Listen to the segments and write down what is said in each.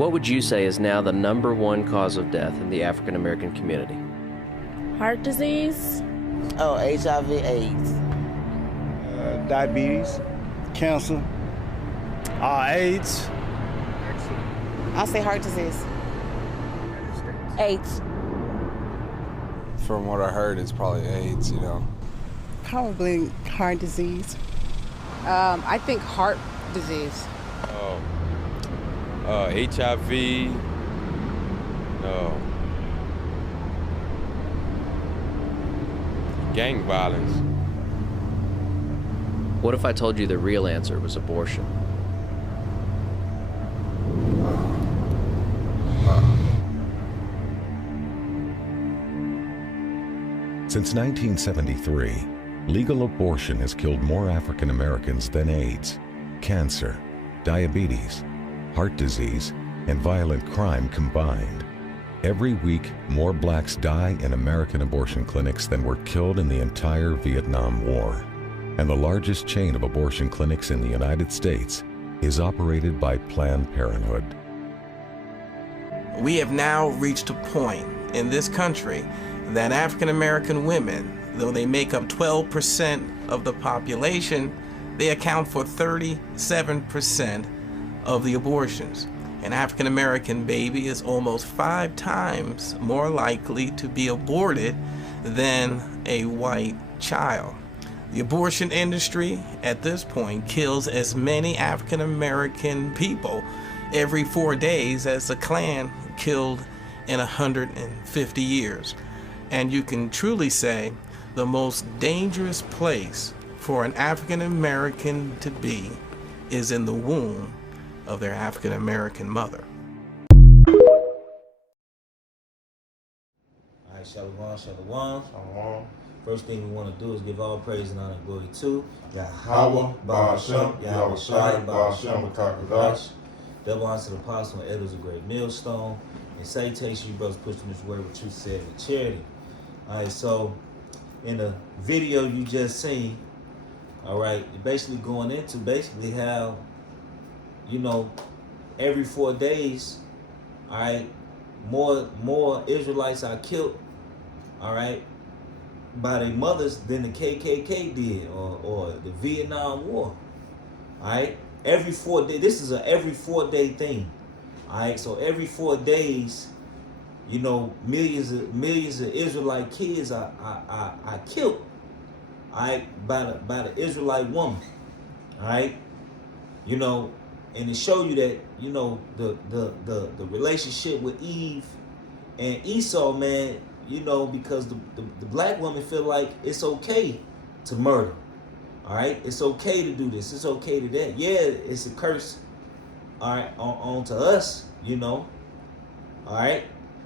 What would you say is now the #1 cause of death in the African American community? Heart disease. Oh, HIV, AIDS. Diabetes, cancer, AIDS. I'll say heart disease. AIDS. From what I heard, it's probably AIDS, you know. Probably heart disease. I think heart disease. HIV. Gang violence. What if I told you the real answer was abortion? Since 1973, legal abortion has killed more African Americans than AIDS, cancer, diabetes, heart disease, and violent crime combined. Every week, more blacks die in American abortion clinics than were killed in the entire Vietnam War. And the largest chain of abortion clinics in the United States is operated by Planned Parenthood. We have now reached a point in this country that African American women, though they make up 12% of the population, they account for 37% of the abortions. An African American baby is almost 5 times more likely to be aborted than a white child. The abortion industry at this point kills as many African American people every 4 days as the Klan killed in 150 years. And you can truly say the most dangerous place for an African American to be is in the womb of their African American mother. All right, Shalom, Shalom. First thing we want to do is give all praise and honor and glory to Yahweh, Ba'ashem, Yahweh Shai, Ba'ashem, Kakadash. Double honor to the apostle and elders of Great Millstone. And salutation, you brothers pushing this word with truth, said with charity. All right, so in the video you just seen, all right, you're basically going into how, you know, every 4 days, all right, more Israelites are killed, all right, by their mothers than the KKK did or the Vietnam War. All right, every 4 days. This is a every 4 day thing. All right, so every 4 days, you know, millions of Israelite kids are killed. All right, by the Israelite woman. All right, you know, and it show you that, you know, the relationship with Eve and Esau, man. You know, because the black woman feel like it's okay to murder. All right, it's okay to do this. It's okay to that. Yeah, it's a curse. All right, on to us. You know. All right,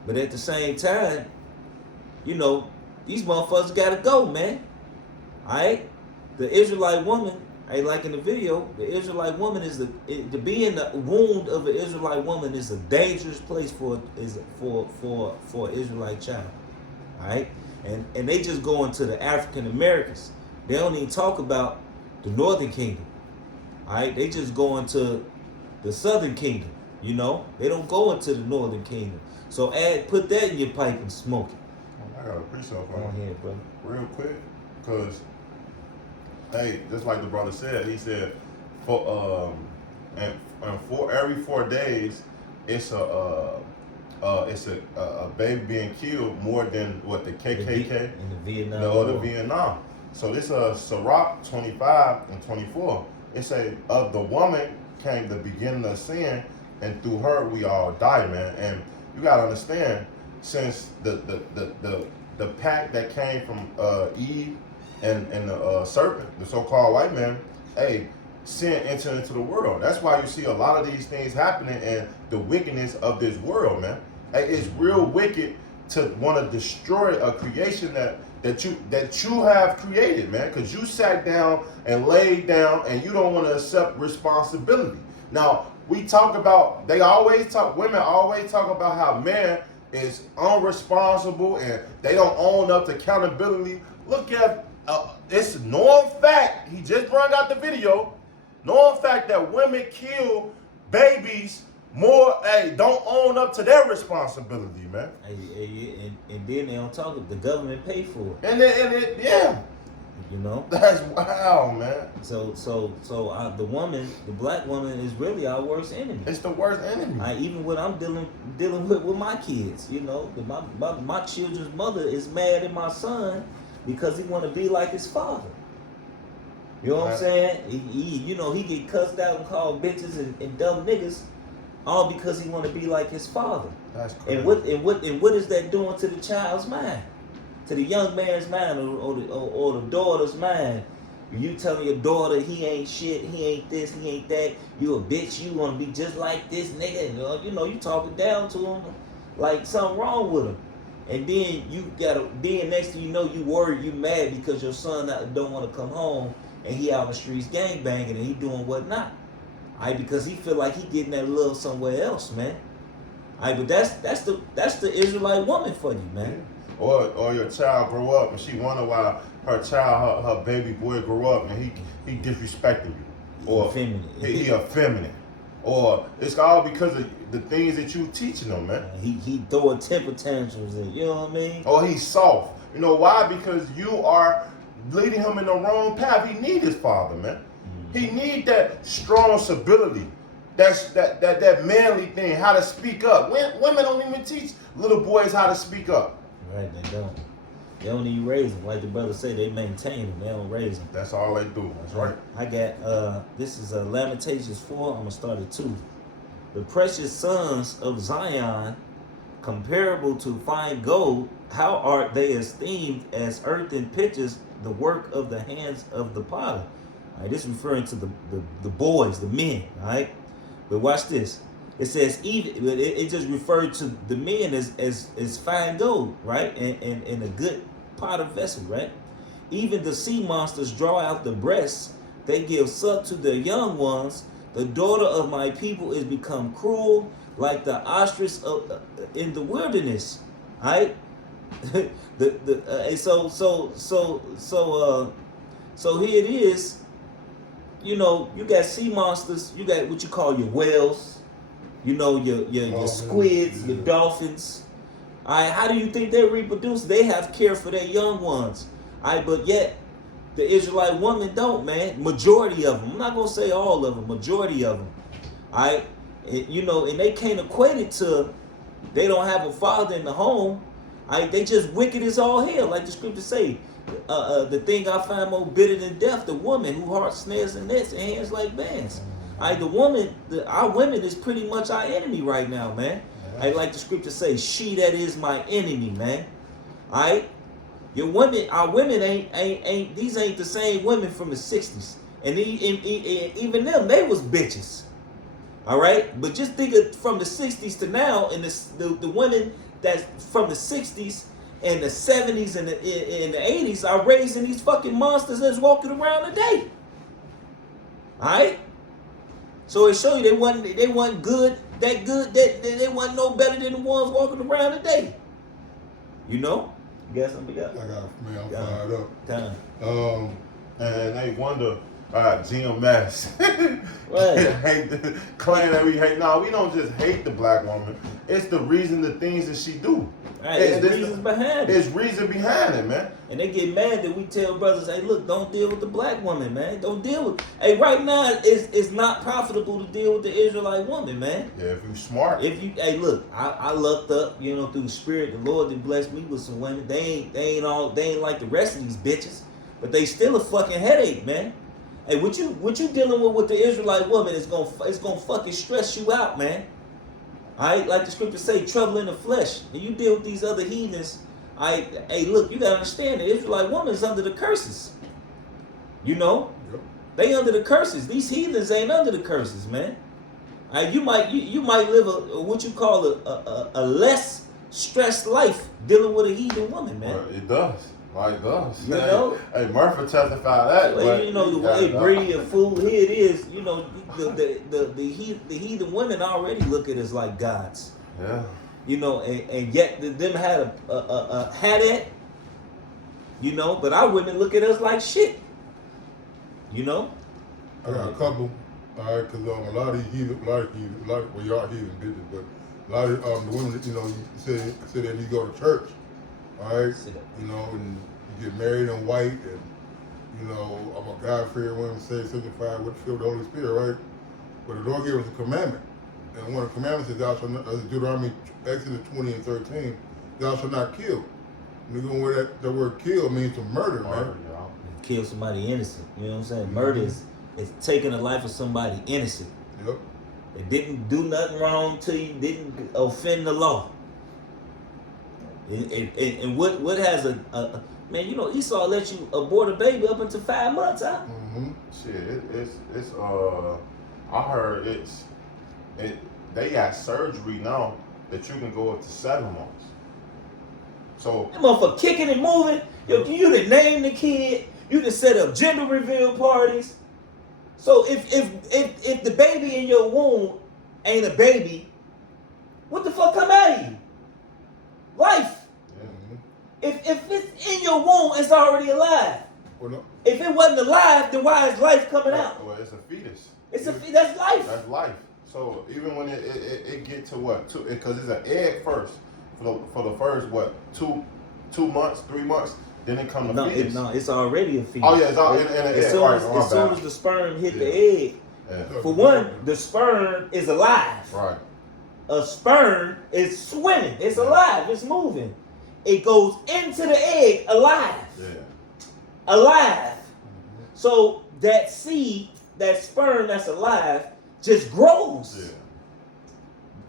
but at the same time, you know, these motherfuckers gotta go, man. All right, the Israelite woman, like in the video, the Israelite woman to be in the womb of an Israelite woman is a dangerous place for an Israelite child. All right, and they just go into the African Americans. They don't even talk about the Northern Kingdom. All right, they just go into the Southern Kingdom. You know, they don't go into the Northern Kingdom. So put that in your pipe and smoke it. I got a pre-show for Go ahead, brother. real quick, because hey, just like the brother said, he said for every 4 days, it's a baby being killed more than what the KKK in the Vietnam or the War. Vietnam. So this Sirach 25 and 24. It say of the woman came the beginning of sin, and through her we all die, man. And you gotta understand, since the pact that came from Eve and the serpent, the so-called white man, hey, sin entered into the world. That's why you see a lot of these things happening and the wickedness of this world, man. Hey, it's real wicked to want to destroy a creation that you have created, man, because you sat down and laid down and you don't want to accept responsibility. Now, women always talk about how man is unresponsible and they don't own up to accountability. Look at, it's known fact, he just brought out the video, known fact that women kill babies more, hey, don't own up to their responsibility, man. And then they don't talk. The government pay for it. And yeah. You know. That's wow, man. So the woman, the black woman, is really our worst enemy. It's the worst enemy. Even what I'm dealing with my kids. You know, my children's mother is mad at my son because he want to be like his father. You know what I'm saying? He get cussed out and called bitches and dumb niggas, all because he want to be like his father. That's crazy. And what is that doing to the child's mind, to the young man's mind, or the daughter's mind? You telling your daughter he ain't shit, he ain't this, he ain't that. You a bitch. You want to be just like this nigga. And, you talking down to him like something wrong with him. And then then next thing you know, you worried, you mad because your son don't want to come home. And he out in the streets gang banging and he doing whatnot. Because he feel like he getting that love somewhere else, man. But that's the Israelite woman for you, man. Or your child grow up and she wonder why her baby boy grow up and he disrespecting you. Or he effeminate. Or it's all because of the things that you teaching them, man. He throwing temper tantrums in, you know what I mean? Or he's soft. You know why? Because you are leading him in the wrong path. He need his father, man. He need that strong stability. That manly thing, how to speak up. Women don't even teach little boys how to speak up. Right, they don't. They don't even raise them. Like the brother say, they maintain them. They don't raise them. That's all they do. That's right. I got, this is Lamentations 4. I'm going to start at 2. The precious sons of Zion, comparable to fine gold, how art they esteemed as earthen pitchers, the work of the hands of the potter. All right, this is referring to the boys, the men, all right? But watch this. It says even it just referred to the men as fine gold, right? And a good potted vessel, right? Even the sea monsters draw out the breasts, they give suck to their young ones. The daughter of my people is become cruel, like the ostrich in the wilderness, all right? So here it is. You got sea monsters. You got what you call your whales. Your squids, your dolphins. All right, how do you think they reproduce? They have care for their young ones. All right, but yet the Israelite woman don't, man. Majority of them. I'm not gonna say all of them. Majority of them. All right, and they can't equate it to they don't have a father in the home. All right, they just wicked as all hell, like the scriptures say. The thing I find more bitter than death, the woman who heart snares and nets and hands like bands. Our women is pretty much our enemy right now, man. I like the scripture say, she that is my enemy, man. Alright? Our women ain't these ain't the same women from the 60s. And even them, they was bitches. Alright? But just think of from the 60s to now, and the women that's from the 60s and the 70s and the 80s are raising these fucking monsters that's walking around today. Alright? So it show you they wasn't good, that they wasn't no better than the ones walking around today. You got something? I got I'm fired up. And they wonder, GMS. What? Hate the claim that we hate. No, we don't just hate the black woman. It's the reason, the things that she do. Right, there's reasons behind it. There's reason behind it, man. And they get mad that we tell brothers, hey, look, don't deal with the black woman, man. Don't deal with. Hey, right now, it's not profitable to deal with the Israelite woman, man. Yeah, if you smart. Hey, look, I lucked up, through the Spirit. The Lord that blessed me with some women. They ain't like the rest of these bitches, but they still a fucking headache, man. Hey, what you dealing with the Israelite woman is gonna fucking stress you out, man. Alright, like the scriptures say, trouble in the flesh. And you deal with these other heathens. Hey, look, you gotta understand the Israelite woman is under the curses. Yep. They under the curses. These heathens ain't under the curses, man. Alright, you might live what you call a less stressed life dealing with a heathen woman, man. Well, it does. Like us. Hey, Murphy testified that. Well, Brady a fool. Here it is. The heathen women already look at us like gods. Yeah. And yet them had had it. But our women look at us like shit. I got a couple. All right, because a lot of these heathen, well, y'all heathen bitches, but a lot of the women, you know, you say that you go to church, all right, you know, and you get married in white, and you know, I'm a God-fearing woman, saved, sanctified with the field of the Holy Spirit, right? But the Lord gave us a commandment, and one of the commandments is thou shalt not, Deuteronomy, Exodus 20 and 13, thou shalt not kill. And you know where that word kill means to murder, man. Kill somebody innocent. You know what I'm saying? Murder is taking the life of somebody innocent. Yep. They didn't do nothing wrong to you, didn't offend the law. And what has a man, you know, Esau let you abort a baby up until 5 months, huh? Shit, it's I heard they got surgery now that you can go up to 7 months. So that motherfucker kicking and moving. You done name the kid. You done set up gender reveal parties. So if the baby in your womb ain't a baby, what the fuck come out of you? Life. If it's in your womb, it's already alive. Well, no. If it wasn't alive, then why is life coming out? Well, it's a fetus. That's life. That's life. So even when it get to what, because it's an egg first for the first what, 2 months, 3 months, then it come to fetus. No, it's already a fetus. Oh yeah, it's all in an egg. As soon as the sperm hit the egg, for one, the sperm is alive. Right. A sperm is swimming. It's alive. It's moving. It goes into the egg alive. Yeah. Alive. So that seed, that sperm that's alive, just grows.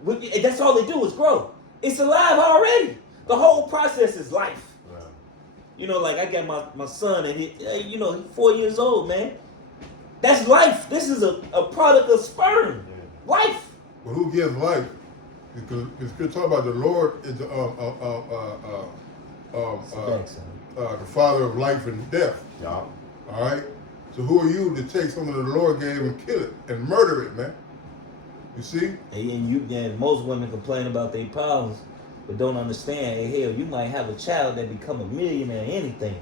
Yeah. That's all they do is grow. It's alive already. The whole process is life. Yeah. You know, like I got my son, and he's 4 years old, man. That's life. This is a product of sperm. Yeah. Life. Well, who gives life? Because we're talking about the Lord is the Father of life and death. Yeah. All right. So who are you to take something that the Lord gave and kill it and murder it, man? You see? And most women complain about their problems, but don't understand. Hey, hell, you might have a child that become a millionaire or anything.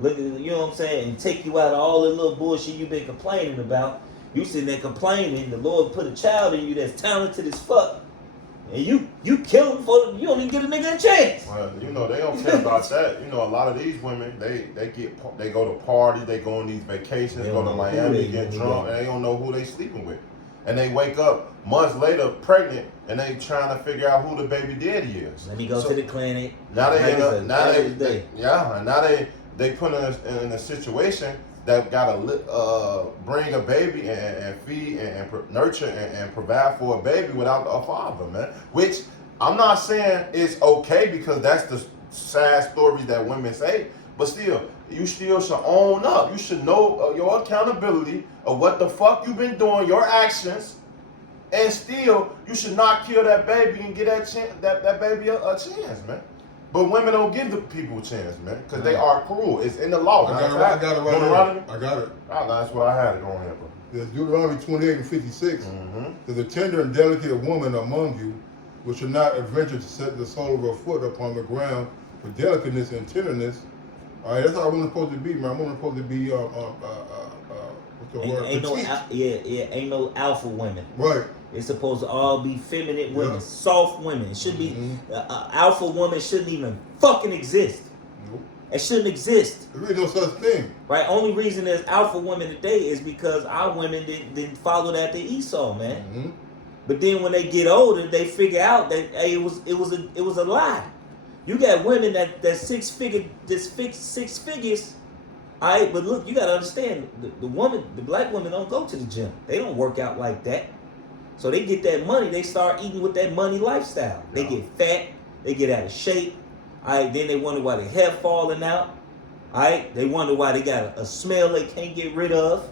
Look, you know what I'm saying, and take you out of all the little bullshit you've been complaining about. You sitting there complaining. The Lord put a child in you that's talented as fuck. And you kill him you don't even get a nigga a chance. Well, you know, they don't care about that. You know, a lot of these women, they go to party, they go on these vacations, go to Miami, get drunk, and they don't know who they sleeping with. And they wake up months later pregnant, and they trying to figure out who the baby daddy is. Let me go to the clinic. Now they put in a situation that gotta bring a baby and feed and nurture and provide for a baby without a father, man. Which I'm not saying is okay, because that's the sad stories that women say. But still, you still should own up. You should know your accountability of what the fuck you've been doing, your actions, and still you should not kill that baby and get that baby a chance, man. But women don't give the people a chance, man, because they are cruel. It's in the law. I got it right here. I got it. Oh, that's what I had it on here, bro. There's Deuteronomy 28 and 56. There's a tender and delicate woman among you, which should not adventure to set the sole of her foot upon the ground for delicateness and tenderness. All right, that's how a woman's supposed to be, man. A woman's supposed to be, what's the word? Ain't no alpha women. Right. It's supposed to all be feminine women, soft women. It should be, alpha woman shouldn't even fucking exist. Nope. It shouldn't exist. There is no such thing. Right? Only reason there's alpha women today is because our women didn't follow after Esau, man. But then when they get older, they figure out that hey, it was a lie. You got women that six figures. All right, but look, you gotta understand, the black women don't go to the gym. They don't work out like that. So they get that money, they start eating with that money lifestyle. They get fat, they get out of shape. All right, then they wonder why their hair falling out. All right, they wonder why they got a smell they can't get rid of.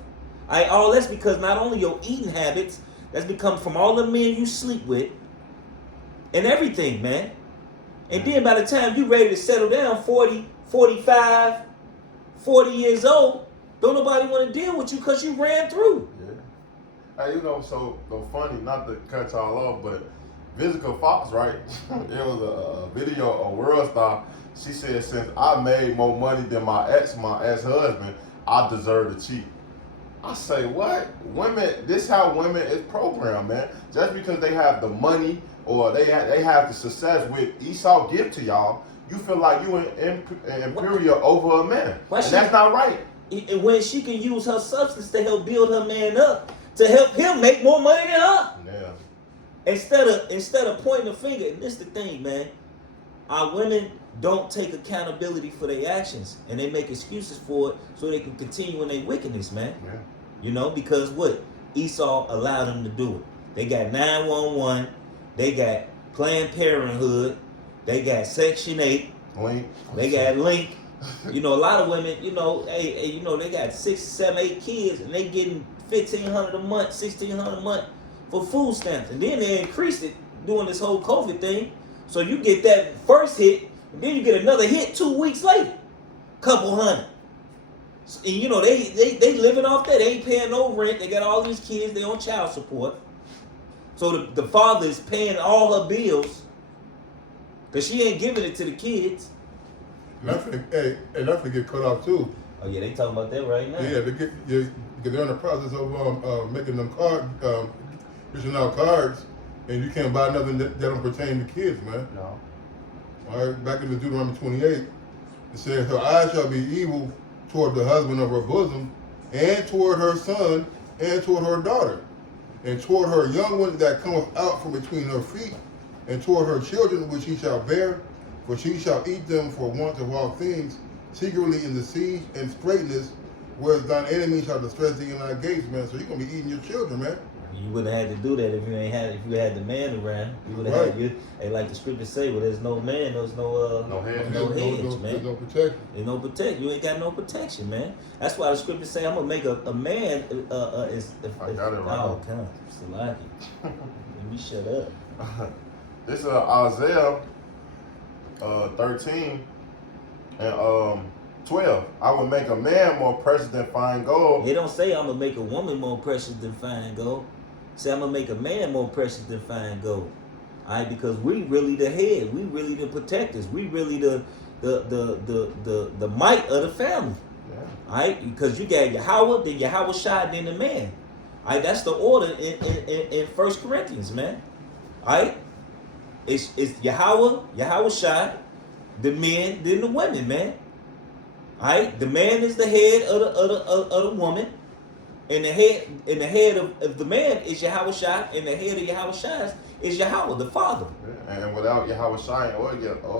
All right, all that's because not only your eating habits, that's become from all the men you sleep with and everything, man. And then by the time you ready to settle down, 40, 45, 40 years old, don't nobody want to deal with you because you ran through. Hey, so funny, not to cut y'all off, but Vivica Fox, right? It was a video of World Star. She said, since I made more money than my ex-husband, I deserve to cheat. I say what? Women, this how women is programmed, man. Just because they have the money or they have the success with Esau give to y'all, you feel like you inferior over a man. And that's not right. And when she can use her substance to help build her man up, to help him make more money than her. Yeah. Instead of pointing the finger, and this the thing, man. Our women don't take accountability for their actions, and they make excuses for it so they can continue in their wickedness, man. Yeah. You know, because what? Esau allowed them to do it. They got 911, they got Planned Parenthood, they got Section 8, Link. they got Link. You know, a lot of women, you know, they got 6, 7, 8 kids, and they getting $1,500 a month, $1,600 a month for food stamps, and then they increased it during this whole COVID thing. So you get that first hit, and then you get another hit 2 weeks later, couple hundred. And you know they living off that. They ain't paying no rent. They got all these kids. They on child support. So the father is paying all her bills because she ain't giving it to the kids. And that's to get cut off too. Oh yeah, they talking about that right now. Yeah, because they're in the process of making them issuing out cards, and you can't buy nothing that don't pertain to kids, man. No. All right, back in the Deuteronomy 28, it says, her eyes shall be evil toward the husband of her bosom, and toward her son, and toward her daughter, and toward her young one that cometh out from between her feet, and toward her children which she shall bear, for she shall eat them for want of all things, secretly in the siege and straitness, whereas thine enemy shall distress thee in thy gates, man. So you're gonna be eating your children, man. You wouldn't have had to do that if you had the man around. You would have had and like the scriptures say, well, there's no man, there's no hedge, man. There's no protection. There's no protection. You ain't got no protection, man. That's why the scriptures say I'm gonna make a man. I got it right. Oh, come on, Salaki. Let me shut up. This is Isaiah 13 and 12. I will make a man more precious than fine gold. It don't say I'm gonna make a woman more precious than fine gold. Say I'm gonna make a man more precious than fine gold. All right, because we really the head, we really the protectors, we really the might of the family. Yeah. All right, because you got Yahweh, then Yahweh Shai, then the man. All right, that's the order in 1 Corinthians, man. All right, it's Yahweh Shai, the men, then the women, man. All right, the man is the head of the woman, and the head of the man is Yahweh Shai, and the head of Yahweh Shai is Yahweh, the Father. Yeah. And without Yahweh Shai or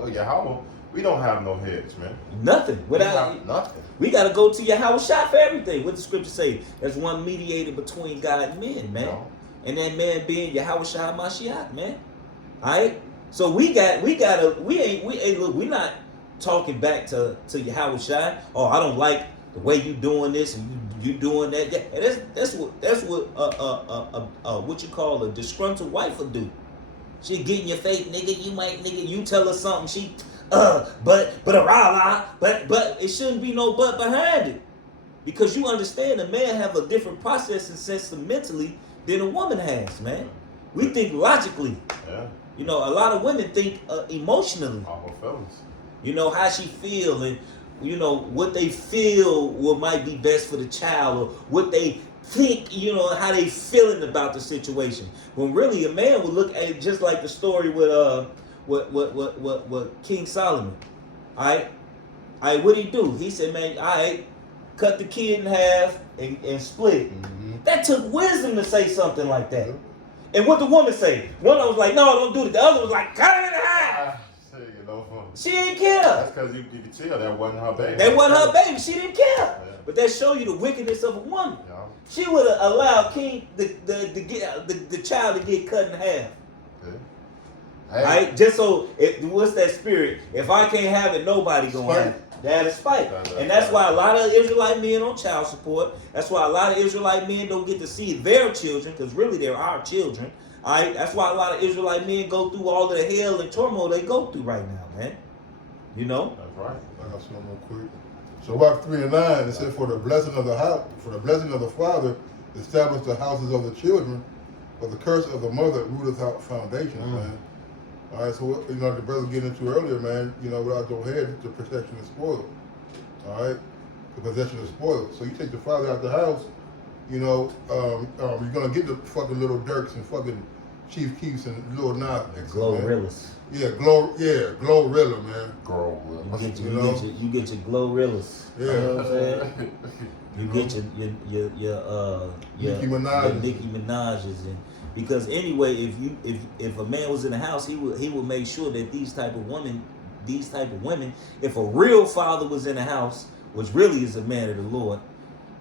Yahweh, we don't have no heads, man. Nothing. Without nothing. We got to go to Yahweh Shai for everything. What the scripture say? There's one mediator between God and men, man. No. And that man being Yahweh Shai Mashiach, man. All right. So we ain't look. We not talking back to Yahweh Shai. Oh, I don't like the way you doing this and you doing that. And that's what you call a disgruntled wife will do. She get in your face, nigga. You tell her something, she but it shouldn't be no but behind it, because you understand a man have a different processing system mentally than a woman has, man. We think logically. Yeah. You know, a lot of women think emotionally. All her feelings. You know, how she feel, and you know what they feel might be best for the child, or what they think, you know, how they feeling about the situation. When really a man would look at it just like the story with what King Solomon. All right, what he do? He said, man, all right, cut the kid in half and split it. Mm-hmm. That took wisdom to say something like that. Mm-hmm. And what the woman say? One of them was like, no, don't do it. The other was like, cut it in half. She didn't care. That's because you could tell that wasn't her baby. That wasn't her baby. She didn't care. Yeah. But that show you the wickedness of a woman. Yeah. She would have allowed King the child to get cut in half. Yeah. Hey. Right? Just so what's that spirit? If I can't have it, nobody gonna have it. That is spite. And that's why a lot of Israelite men on child support. That's why a lot of Israelite men don't get to see their children, because really they're our children. All right? That's why a lot of Israelite men go through all of the hell and turmoil they go through right now, man. You know? That's right. I got some real quick. So Mark 3 and 9, it says, for the blessing of the house, for the blessing of the father, establish the houses of the children, but the curse of the mother rooteth out foundations, man. All right, so you know the brother getting into earlier, man. You know, without your head, the protection is spoiled. All right, the possession is spoiled. So you take the father out the house, you know, you're gonna get the fucking Little Durks and fucking Chief Keefs and Lil Nas X. Glorilla. Yeah, Glorilla, man. You get your Glorilla. Yeah. You know what I'm saying? You get your Nicki Minaj. Nicki Minaj's, and because anyway, if a man was in the house, he would make sure that these type of women, if a real father was in the house, which really is a man of the Lord,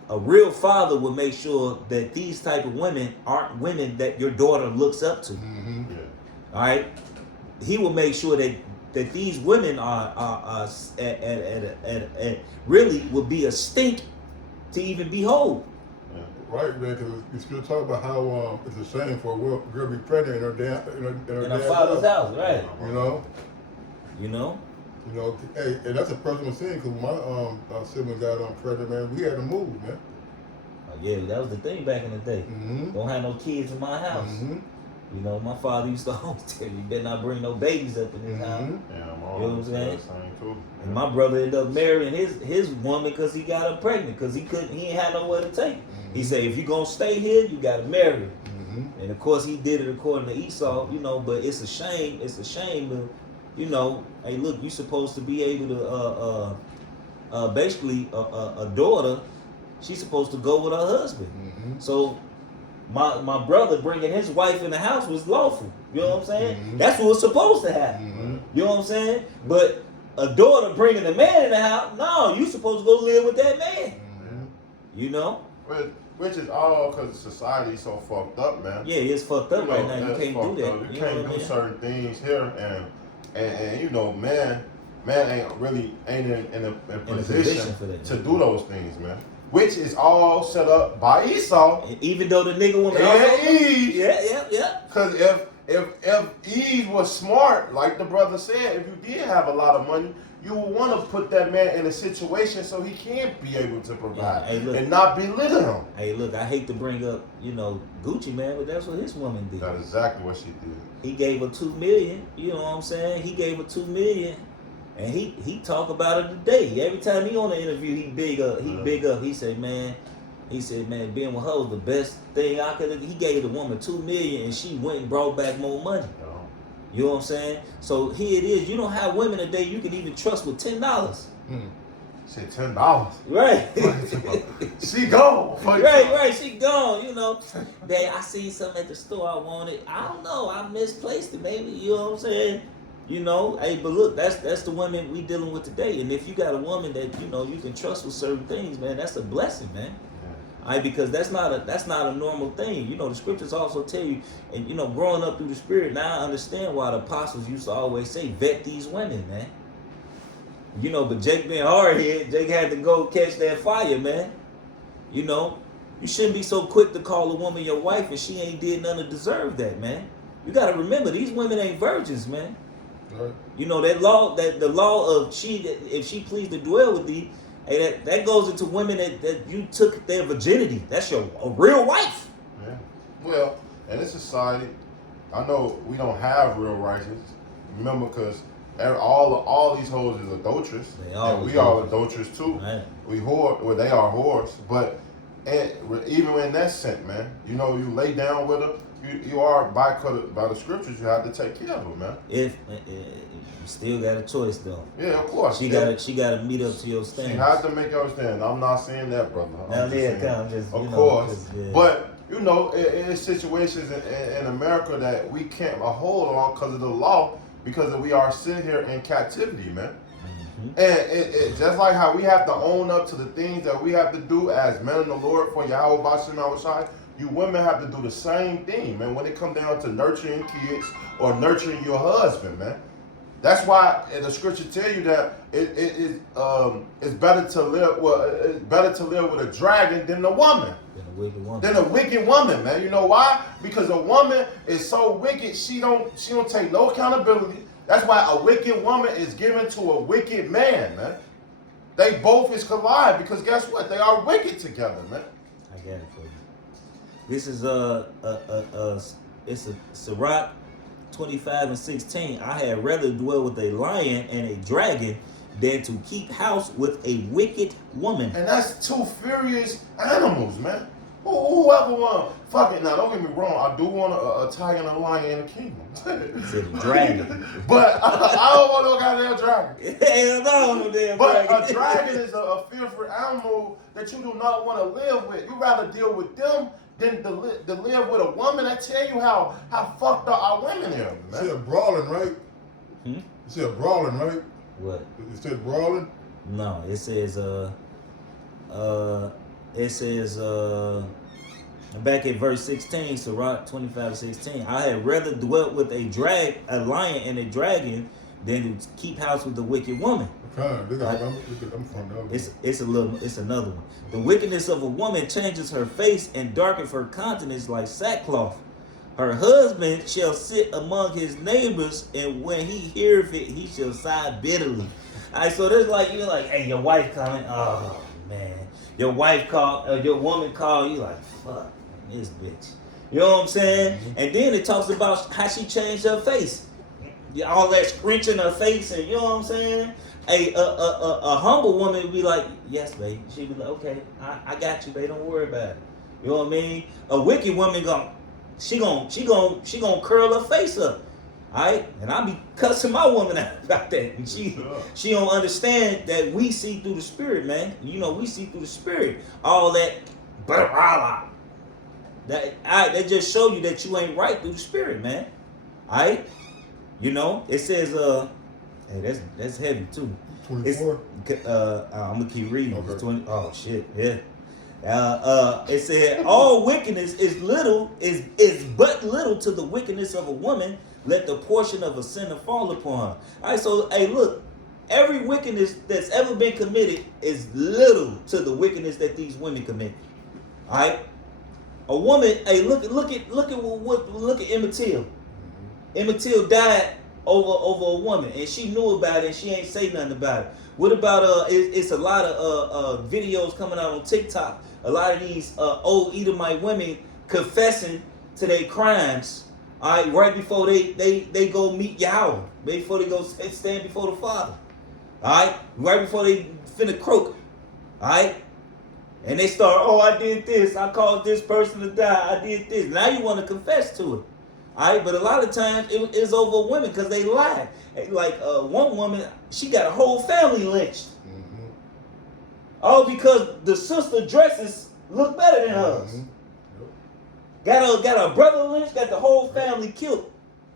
a real father would make sure that these type of women aren't women that your daughter looks up to. Mm-hmm. Yeah. All right, he will make sure that these women are at really would be a stink to even behold. Right, man, because you still talk about how it's a shame for a girl to be pregnant in her father's house, right? You know, hey, and that's a personal sin. Because my sibling got pregnant, man, we had to move, man. Oh, yeah, that was the thing back in the day. Mm-hmm. Don't have no kids in my house. Mm-hmm. You know, my father used to always tell you better not bring no babies up in this house. Yeah, you know what I'm saying? Too. And my brother ended up marrying his woman because he got her pregnant because he ain't had nowhere to take her. Mm-hmm. He said, if you gonna stay here, you gotta marry her. Mm-hmm. And of course he did it according to Esau, you know, but it's a shame to, you know, hey look, you supposed to be able to basically a daughter, she's supposed to go with her husband. Mm-hmm. So my brother bringing his wife in the house was lawful. You know what I'm saying? Mm-hmm. That's what was supposed to happen. Mm-hmm. You know what I'm saying? But a daughter bringing a man in the house, no, you supposed to go live with that man. Mm-hmm. You know? Which is all because society's so fucked up, man. Yeah, it's fucked up right now. You can't do that. You can't do certain things here, and you know, man ain't in a position for that, to do those things, man. Which is all set up by Esau. And even though the nigga woman and Eve. Yeah. Because if Eve was smart, like the brother said, if you did have a lot of money, you would want to put that man in a situation so he can be able to provide and not belittle him. Hey, look, I hate to bring up, you know, Gucci, man, but that's what his woman did. That's exactly what she did. He gave her $2 million. You know what I'm saying? He gave her $2 million, and he talk about it today. Every time he on the interview, he big up. He said, man, being with her was the best thing I could. He gave the woman $2 million, and she went and brought back more money. You know what I'm saying? So here it is. You don't have women today you can even trust with $10. Said $10. Right. She gone. Right. She gone. You know. Dad, I seen something at the store I wanted. I don't know. I misplaced it. Maybe. You know what I'm saying? You know. Hey, but look, that's the women we dealing with today. And if you got a woman that you know you can trust with certain things, man, that's a blessing, man. All right, because that's not a normal thing. You know, the scriptures also tell you, and you know, growing up through the spirit, now I understand why the apostles used to always say, vet these women, man. You know, but Jake being hard-headed, Jake had to go catch that fire, man. You know, you shouldn't be so quick to call a woman your wife and she ain't did nothing to deserve that, man. You got to remember, these women ain't virgins, man. Right. You know, the law of if she pleased to dwell with thee, hey, that goes into women that you took their virginity. That's a real wife. Yeah. Well, in this society, I know we don't have real righteous. Remember, because all these hoes is adulterous. And we are adulterous too. Right. We whore. Well, they are whores. But even in that sense, man, you know, you lay down with her. You are by the scriptures. You have to take care of her, man. If you still got a choice, though. Yeah, of course. She got to meet up to your standards. She has to make your stand. I'm not saying that, brother. Of course. But you know, in situations in America that we can't hold on because of the law, because we are sitting here in captivity, man. Mm-hmm. And it just like how we have to own up to the things that we have to do as men of the Lord for Yahweh Bashem Awashai, you women have to do the same thing, man, when it comes down to nurturing kids or nurturing your husband, man. That's why the scripture tell you that it's better to live. Well, it's better to live with a dragon than a woman. Than a wicked woman, man. You know why? Because a woman is so wicked, she don't take no accountability. That's why a wicked woman is given to a wicked man, man. They both is collide because guess what? They are wicked together, man. I got it for you. This is it's a Sirach 25:16. I had rather dwell with a lion and a dragon than to keep house with a wicked woman. And that's two furious animals, man. Whoever won, fuck it. Now, don't get me wrong. I do want a tiger and a lion in the kingdom. It's a dragon. But I don't want no goddamn dragon. Hell no, no damn But dragon. a dragon is a fearful animal that you do not want to live with. You rather deal with them than to live with a woman. I tell you how fucked up our women are, You man. said brawling, right? You said brawling, right? What? You said brawling? No, it says back at verse 16, Sirach 25:16, I had rather dwelt with a lion and a dragon than to keep house with the wicked woman. I'm from that. It's another one. The wickedness of a woman changes her face and darkens her countenance like sackcloth. Her husband shall sit among his neighbors, and when he heareth it, he shall sigh bitterly. All right, so there's like, you're like, hey, your wife coming. Oh man, your wife called, your woman called. You like, fuck this bitch. You know what I'm saying? And then it talks about how she changed her face. All that scrunching her face, and you know what I'm saying? A humble woman would be like, yes, babe. She'd be like, okay, I got you, babe. Don't worry about it. You know what I mean? A wicked woman she gonna curl her face up. Alright? And I be cussing my woman out about that. And she don't understand that we see through the spirit, man. You know, we see through the spirit. All that that just show you that you ain't right through the spirit, man. Alright? You know, it says hey, that's heavy too. 24. I'm gonna keep reading. Okay. It's 20. Oh shit, yeah. It said all wickedness is but little to the wickedness of a woman. Let the portion of a sinner fall upon her. All right, so hey, look, every wickedness that's ever been committed is little to the wickedness that these women commit. All right, a woman. Hey, look at Emmett Till. Emmett Till died over a woman, and she knew about it, and she ain't say nothing about it. What about it's a lot of videos coming out on TikTok. A lot of these old Edomite women confessing to their crimes. All right, right before they go meet Yahweh, before they go stand before the Father. All right before they finna croak. All right, and they start, oh, I did this, I caused this person to die, I did this. Now you want to confess to it. All right, but a lot of times it's over women because they lie. Like one woman, she got a whole family lynched. All because the sister dresses look better than hers. Got a brother lynched, got the whole family killed.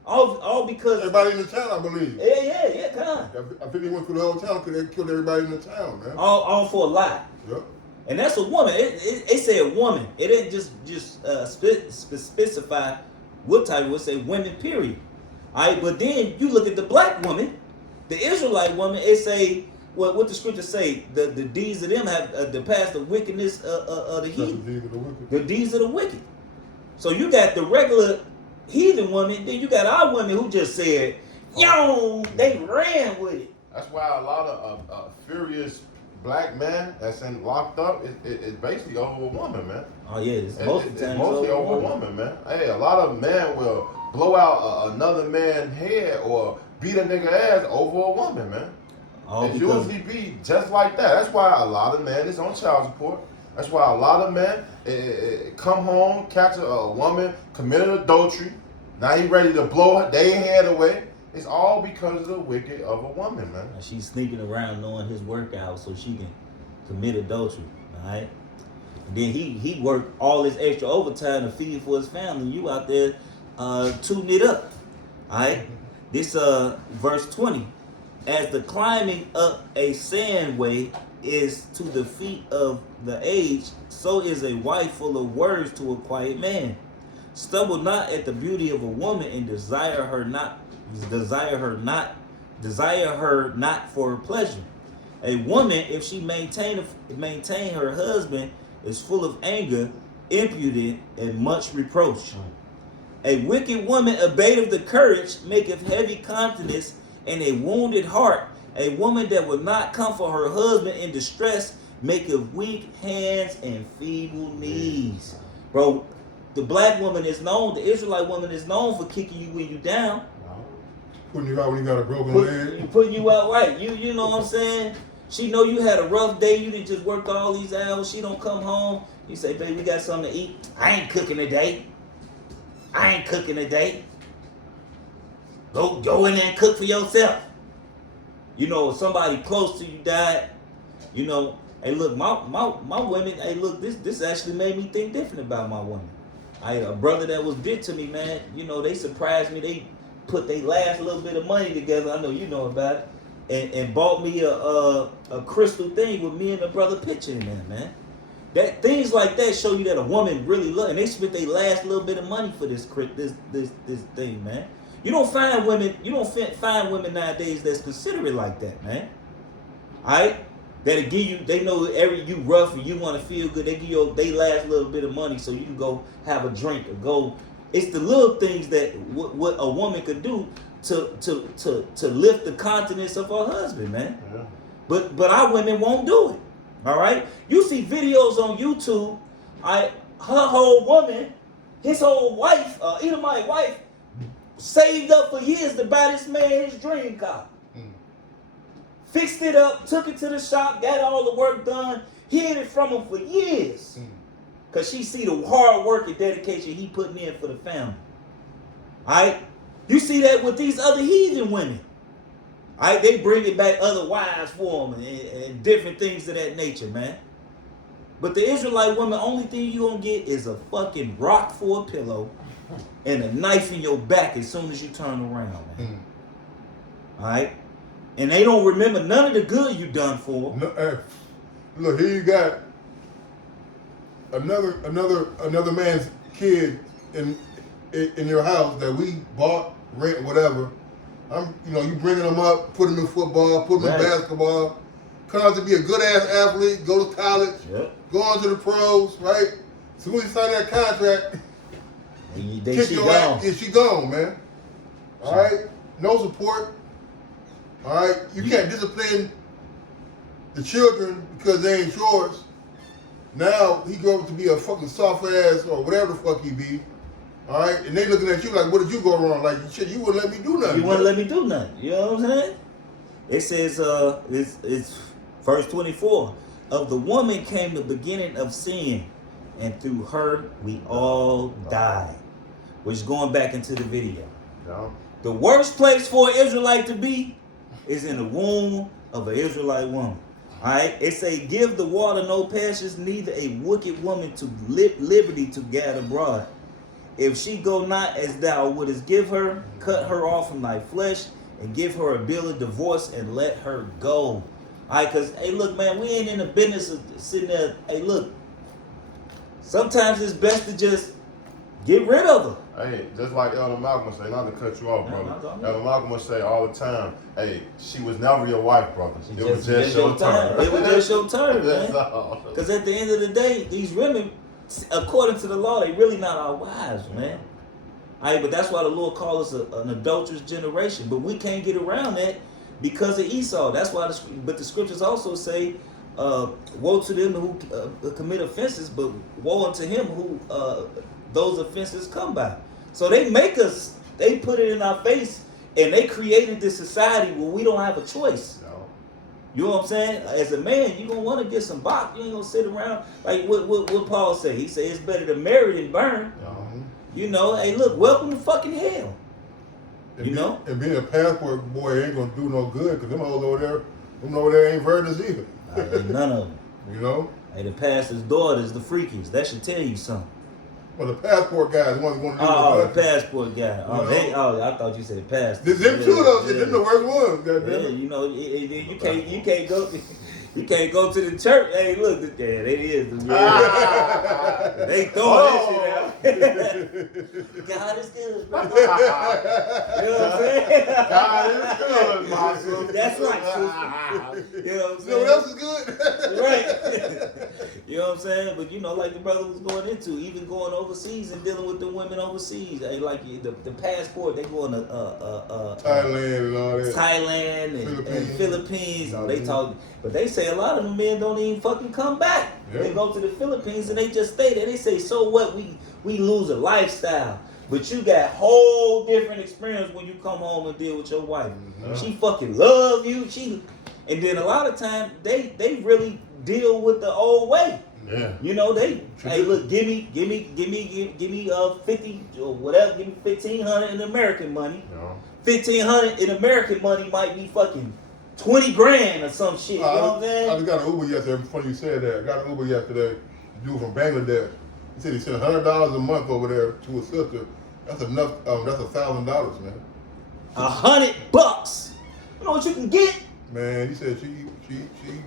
All because everybody in the town, I believe. Yeah, come on. I think they went through the whole town because they killed everybody in the town, man. All for a lie. Yep. And that's a woman. It said woman. It didn't just specify what type. It would say women, period. All right, but then you look at the black woman, the Israelite woman. It say what the scriptures say. The deeds of them have the past the wickedness of the heathen. The deeds of the wicked. So you got the regular heathen woman, then you got our women who just said, yo, they ran with it. That's why a lot of furious black men that's locked up is basically over a woman, man. Oh yeah, it's mostly over a woman, man. Hey, a lot of men will blow out another man's head or beat a nigga ass over a woman, man. It usually be just like that. That's why a lot of men is on child support. That's why a lot of men come home, catch a woman, committed adultery. Now he ready to blow their head away. It's all because of the wicked of a woman, man. She's sneaking around knowing his workout so she can commit adultery, all right? And then he worked all this extra overtime to feed for his family. You out there tooting it up, all right? This verse 20. As the climbing up a sandway is to the feet of the aged, so is a wife full of words to a quiet man. Stumble not at the beauty of a woman and desire her not for her pleasure. A woman, if she maintain her husband, is full of anger, impudent, and much reproach. A wicked woman abateth the courage, maketh heavy countenance, and a wounded heart. A woman that will not comfort her husband in distress, maketh weak hands and feeble knees. Bro, the black woman is known, the Israelite woman is known for kicking you when you down. Putting you out when you got a broken leg. Putting you out right. You know what I'm saying? She know you had a rough day. You didn't just work all these hours. She don't come home. You say, baby, we got something to eat. I ain't cooking today. Go in there and cook for yourself. You know, if somebody close to you died, you know, hey, look, my women, hey, look, this actually made me think different about my women. A brother that was good to me, man, you know, they surprised me. They put their last little bit of money together. I know you know about it. And bought me a crystal thing with me and the brother picture in there, man. That things like that show you that a woman really love, and they spent their last little bit of money for this thing, man. You don't find women nowadays that's considerate like that, man. Alright? That'll give you, they know you rough and you want to feel good. They give you they last little bit of money so you can go have a drink or go. It's the little things that what a woman could do to lift the countenance of her husband, man. Yeah. But our women won't do it. All right? You see videos on YouTube, her whole woman, his whole wife, Edomite wife, saved up for years to buy this man his dream car. Fixed it up, took it to the shop, got all the work done, hid it from him for years. Because she see the hard work and dedication he putting in for the family. All right? You see that with these other heathen women. All right? They bring it back other wives for them and different things of that nature, man. But the Israelite woman, only thing you gonna get is a fucking rock for a pillow and a knife in your back as soon as you turn around, man. All right? And they don't remember none of the good you done for them. No, look, here you got another man's kid in your house that we bought, rent, whatever. You bringing them up, put them in football, put them in basketball, come out to be a good ass athlete, go to college, go on to the pros, right? So when you sign that contract, she gone, man. All right, no support. All right, you can't discipline the children because they ain't yours. Now he grow up to be a fucking soft ass or whatever the fuck he be. All right, and they looking at you like, what did you go wrong? Like, shit, you wouldn't let me do nothing. You wouldn't let me do nothing. You know what I'm saying? It says, it's verse 24. Of the woman came the beginning of sin, and through her we all died. Which is going back into the video. Yeah. The worst place for an Israelite to be is in the womb of an Israelite woman. All right? It say, give the water no passions, neither a wicked woman to liberty to gather abroad. If she go not as thou wouldest give her, cut her off from thy flesh, and give her a bill of divorce, and let her go. All right? Because, hey, look, man, we ain't in the business of sitting there. Hey, look, sometimes it's best to just get rid of her. Hey, just like Elder Malcolm say, not to cut you off, brother. Elder Malcolm would say all the time, hey, she was never your wife, brother. It was just your turn. It was just your turn, man. Because at the end of the day, these women, according to the law, they really not our wives, man. All right, but that's why the Lord calls us an adulterous generation. But we can't get around that because of Esau. That's why, but the scriptures also say, woe to them who commit offenses, but woe unto him who those offenses come by. So they make us, they put it in our face, and they created this society where we don't have a choice. No. You know what I'm saying? As a man, you're going to want to get some bop. You ain't going to sit around. Like what Paul say. He said it's better to marry than burn. You know, hey, look, welcome to fucking hell. And being a passport boy ain't going to do no good because them over there ain't virgins either. Ain't none of them. You know? Hey, the pastor's daughters, the freakies. That should tell you something. Well, the passport guys want to do the passport guy. I thought you said pastor. Them two though, them the worst ones. Yeah, you know, you can't go. You can't go to the church. Hey, look, there it is. They throwing that shit out. God is good, bro. You know what I'm saying? God is good, my sister. That's right, sister. You know what I'm saying? You know what else is good? Right. You know what I'm saying? But you know, like the brother was going into, even going overseas and dealing with the women overseas. Hey, like the passport, they going to Thailand and all that. Thailand and Philippines. Oh, they talk, but they say a lot of them men don't even fucking come back. Yeah. They go to the Philippines and they just stay there. They say, so what? We lose a lifestyle. But you got whole different experience when you come home and deal with your wife. Mm-hmm. She fucking love you. And then a lot of times they really deal with the old way. Yeah. You know, hey, look, give me 50 or whatever, give me 1,500 in American money. No. 1,500 in American money might be fucking 20 grand or some shit. You know what I'm saying? I just got an Uber yesterday. Before you said that, I got an Uber yesterday. A dude from Bangladesh. He said he sent $100 a month over there to his sister. That's enough. That's $1,000, man. $100. You know what you can get? Man, he said she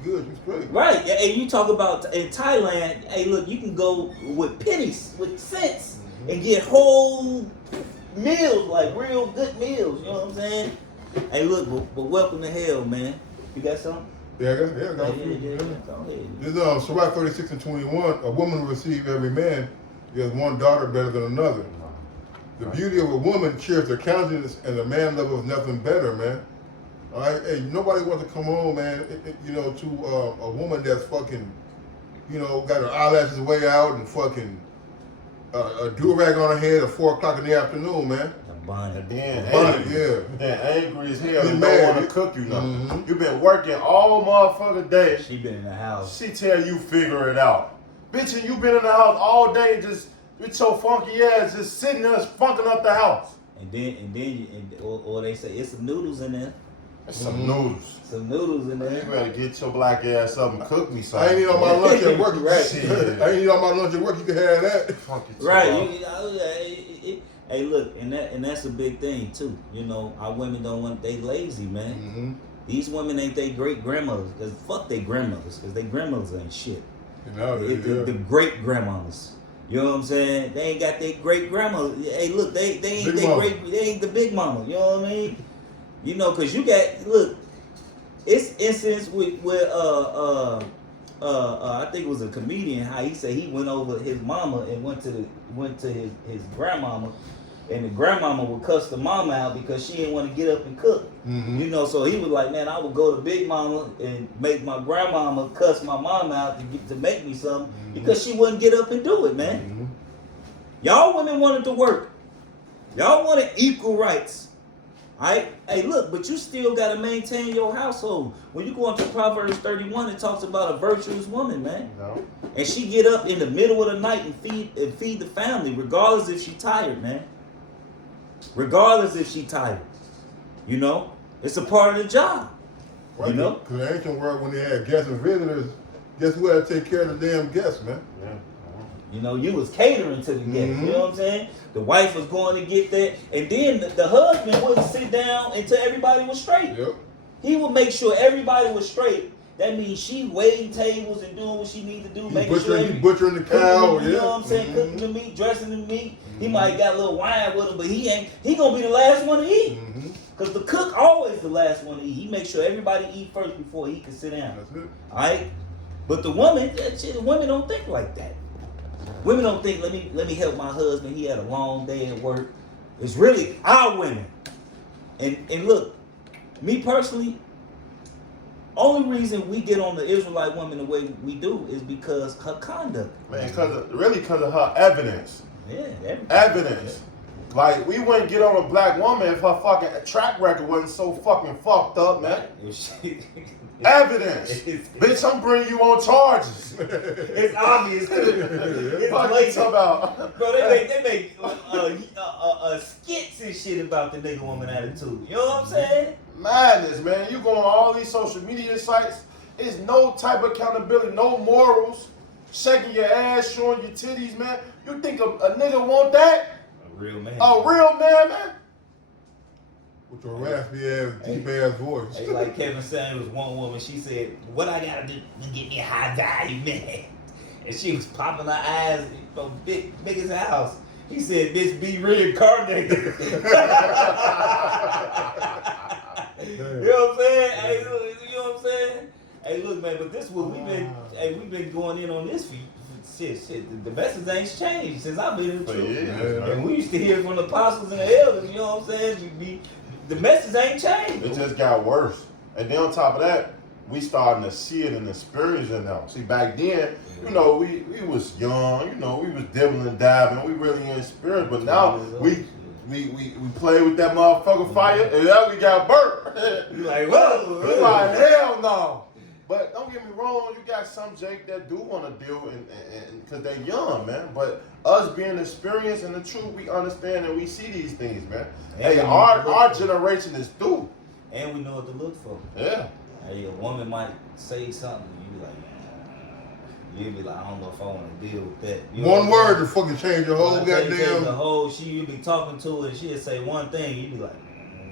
good. She's straight. Right. And you talk about in Thailand. Hey, look, you can go with pennies, with cents, and get whole meals, like real good meals. You know what I'm saying? Hey, look, but welcome to hell, man. You got something? Yeah, I got a few. This is Sirach 36 and 21. A woman will receive every man. He has one daughter better than another. The beauty of a woman cheers her countenance, and a man loveth nothing better, man. All right, hey, nobody wants to come home, man. To a woman that's fucking, got her eyelashes way out and fucking a do-rag on her head at 4 o'clock in the afternoon, man. And then angry as hell and don't want to cook you nothing. You been working all motherfucking day. She been in the house. She tell you figure it out. Bitch, and you been in the house all day just with your funky ass just sitting there funking up the house. And then or they say it's some noodles in there. Some noodles. Some noodles in there. You better get your black ass up and cook me something. I ain't eat on my lunch at work. Right. I ain't eat on my lunch at work. You can have that. Right. Hey, look, and that's a big thing too. You know, our women don't want, they lazy, man. These women ain't they great grandmothers. Cause fuck they grandmothers, cause they grandmothers ain't shit. The great grandmamas. You know what I'm saying? They ain't got their great grandma. Hey, look, they ain't they ain't the big mama. You know what I mean? You know, cause you got it's incidents with I think it was a comedian how he said he went over his mama and went to his grandmama, and the grandmama would cuss the mama out because she didn't want to get up and cook. You know, so he was like, man, I would go to Big Mama and make my grandmama cuss my mama out to make me something because she wouldn't get up and do it, man. Y'all women wanted to work. Y'all wanted equal rights. Alright? Hey, look, but you still got to maintain your household. When you go into Proverbs 31, it talks about a virtuous woman, man. And she get up in the middle of the night and feed the family, regardless if she tired, man. Regardless if she tired. You know? It's a part of the job. Right, you know? Because in the ancient world, when they had guests and visitors, guess who had to take care of the damn guests, man? You know, you was catering to the guests. You know what I'm saying? The wife was going to get that. And then the husband wouldn't sit down until everybody was straight. He would make sure everybody was straight. That means she waiting tables and doing what she need to do. He butchering the cow. You know what I'm saying? Cooking the meat, dressing the meat. He might got a little wine with him, but he going to be the last one to eat. Because the cook always the last one to eat. He makes sure everybody eat first before he can sit down. That's it. All right? But the women don't think like that. Women don't think, let me help my husband. He had a long day at work. It's really our women. And look, me personally, only reason we get on the Israelite woman the way we do is because her conduct. Man, because of her evidence. Yeah, evidence. Like, we wouldn't get on a black woman if her fucking track record wasn't so fucking fucked up, man. Evidence. Bitch, I'm bringing you on charges. It's obvious. It's blatant. About. Bro, they make skits and shit about the nigga woman attitude. You know what I'm saying? Madness, man. You go on all these social media sites, it's no type of accountability, no morals. Shaking your ass, showing your titties, man. You think a nigga want that? A real man. A real man, man? With your raspy ass, deep ass voice. Hey, like Kevin said, it was one woman, she said, what I gotta do to get me a high value man? And she was popping her eyes, big as a house. He said, bitch, be reincarnated. You know what I'm saying? Hey, you know what I'm saying? Hey, look, man, but this is what we've been going in on this for shit. The message ain't changed since I've been in the truth. And we used to hear from the apostles and the elders, you know what I'm saying? The message ain't changed. It just got worse. And then on top of that, we starting to see it and experience it now. See, back then, you know, we was young, you know, we was dibbling and dabbing, we really in spirit, but now we play with that motherfucking fire, and now we got burnt. You like, whoa. You like, hell no. But don't get me wrong, you got some Jake that do want to deal and because they're young, man. But us being experienced and the truth, we understand and we see these things, man. And hey, our generation is through. And we know what to look for. Yeah. Hey, a woman might say something, you be like, I don't know if I want to deal with that. You know One word to fucking change the whole goddamn. The whole, you be talking to her and she'll say one thing, you be like,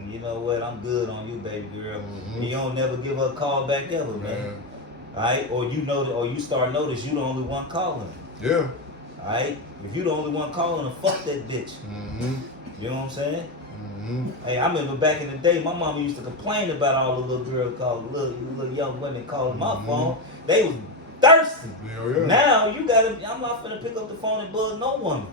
you know what, I'm good on you, baby girl. And you don't never give her a call back ever, man. Alright? Or you know, or you start notice you the only one calling. Yeah. Alright? If you the only one calling her, fuck that bitch. You know what I'm saying? Hey, I remember back in the day, my mama used to complain about all the little girls calling, little young women calling my phone. They was thirsty. Yeah. Now you gotta, I'm not finna pick up the phone and bug no woman.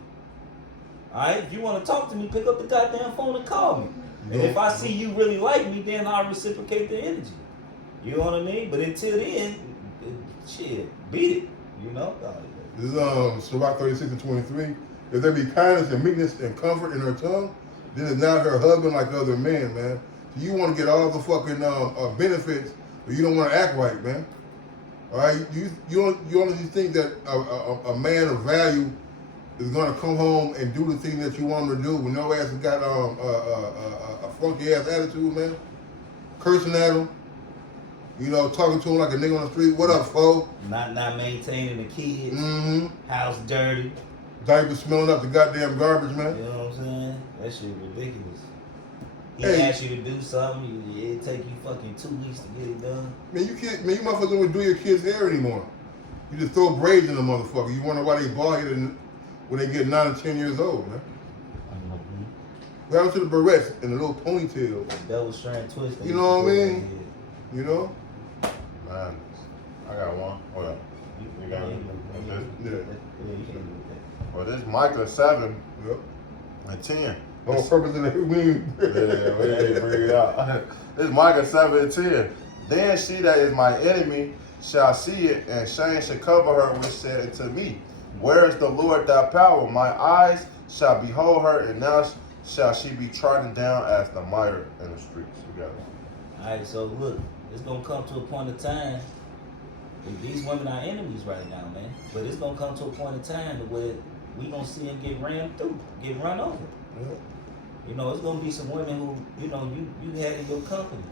Alright? If you wanna talk to me, pick up the goddamn phone and call me. And if I see you really like me, then I'll reciprocate the energy. You know what I mean? But until then, shit, beat it. You know? This is Sirach 36:23. If there be kindness and meekness and comfort in her tongue, then it's not her husband like other men, man. So you want to get all the fucking benefits, but you don't want to act right, man. All right, you honestly think that a man of value is gonna come home and do the thing that you want him to do when no ass has got a funky ass attitude, man? Cursing at him, you know, talking to him like a nigga on the street. What up, fo? Not maintaining the kids. House dirty. Diapers smelling up the goddamn garbage, man. You know what I'm saying? That shit ridiculous. He Hey. asked you to do something, it take you fucking 2 weeks to get it done. Man, you motherfuckers don't do your kids' hair anymore. You just throw braids in the motherfucker. You wonder why they bald headed when they get 9 or 10 years old, man. What happened to the barrettes and the little ponytail? Double strand twist. You know what I mean? You know? Man, I got one. Hold up. You got it? Well, this Micah 7 and 10. No purpose in the wing. We ain't bring it out. This Micah 7 and 10. Then she that is my enemy shall see it, and shame shall cover her, which said to me, where is the Lord thy power? My eyes shall behold her, and now shall she be trodden down as the mire in the streets. You got it. Alright, so look, it's gonna come to a point of time. These women are enemies right now, man. But it's gonna come to a point of time where we gonna see them get rammed through, get run over. You know, it's gonna be some women who, you know, you had in your company.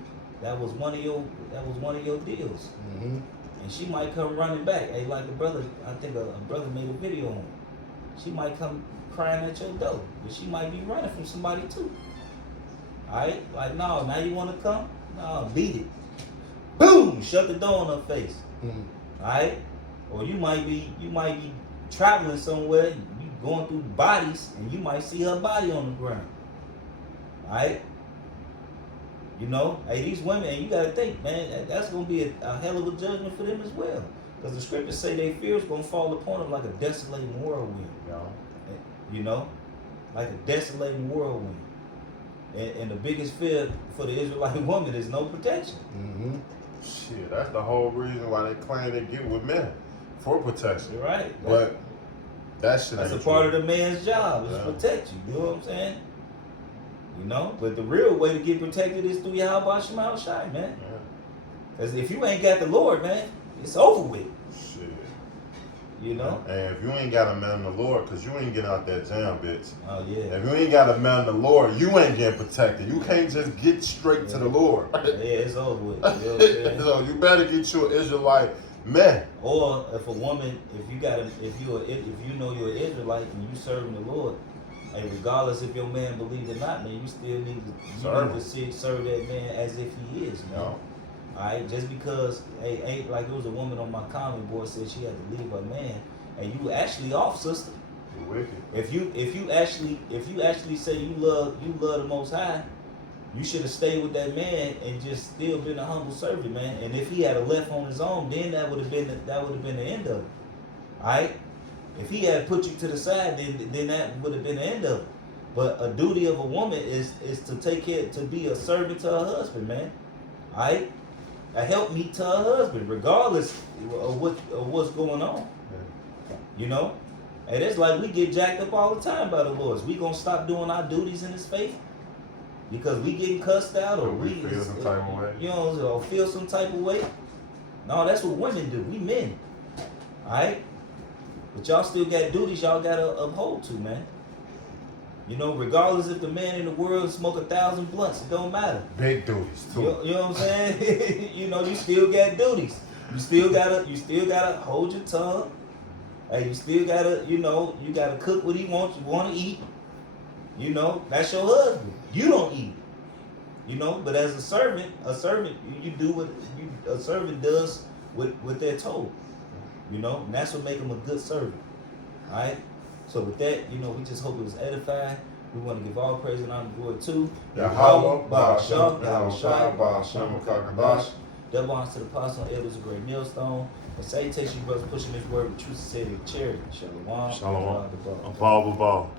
That was one of your deals. And she might come running back. Hey, like a brother, I think a brother made a video on it. She might come crying at your door, but she might be running from somebody too. Alright? Like, no, now you wanna come? No, beat it. Boom! Shut the door on her face. Alright? Or you might be traveling somewhere, you going through bodies, and you might see her body on the ground. Alright? You know, hey, these women, and you gotta think, man, that's gonna be a hell of a judgment for them as well. Because the scriptures say their fear is gonna fall upon them like a desolating whirlwind. You know? Like a desolating whirlwind. And the biggest fear for the Israelite woman is no protection. Shit, that's the whole reason why they claim they get with men. For protection. You're right. But that shit that's a ain't part true. of the man's job, is to protect you. You know what I'm saying? You know? But the real way to get protected is through Yahweh Shema Shai, man. Because if you ain't got the Lord, man, it's over with. Shit. You know? And if you ain't got a man in the Lord, because you ain't getting out that jam, bitch. Oh, yeah. If you ain't got a man in the Lord, you ain't getting protected. You can't just get straight to the Lord. Yeah, it's over with. You know what I'm saying? So you better get you an Israelite man. Or if a woman, if you know you're an Israelite and you serving the Lord, and regardless if your man believes or not, man, you still need to serve that man as if he is, man. No. Alright, just because ain't like there was a woman on my comment board said she had to leave her man, and you actually off, sister. You're wicked. If you actually say you love the Most High, you should have stayed with that man and just still been a humble servant, man. And if he had left on his own, then that would have been the end of it. Alright? If he had put you to the side, then that would have been the end of it. But a duty of a woman is to take care, to be a servant to her husband, man. Alright? A helpmeet to her husband, regardless of what's going on. You know? And it's like we get jacked up all the time by the Lord. We gonna stop doing our duties in His faith? because we getting cussed out or we feel some type of way. You know, or feel some type of way. No, that's what women do. We men. Alright? But y'all still got duties y'all gotta uphold to, man. You know, regardless if the man in the world smoke 1,000 blunts, it don't matter. Big duties too. You know what I'm saying? You know, you still got duties. You still gotta hold your tongue. Hey, you still gotta, you know, you gotta cook what he wants, you wanna eat. You know, that's your husband. You don't eat. You know, but as a servant, you do what a servant does what they're told. You know, and that's what makes them a good servant. Alright? So with that, you know, we just hope it was edifying. We want to give all praise and honor and glory to Yahweh, Ba'asham, Yahushua, Ba'asham, Kakadash. That belongs to the apostle and elders of Great Millstone. And salutations, brothers, pushing this word with truth, sincerity, and charity. Shalom. Shalom. Above.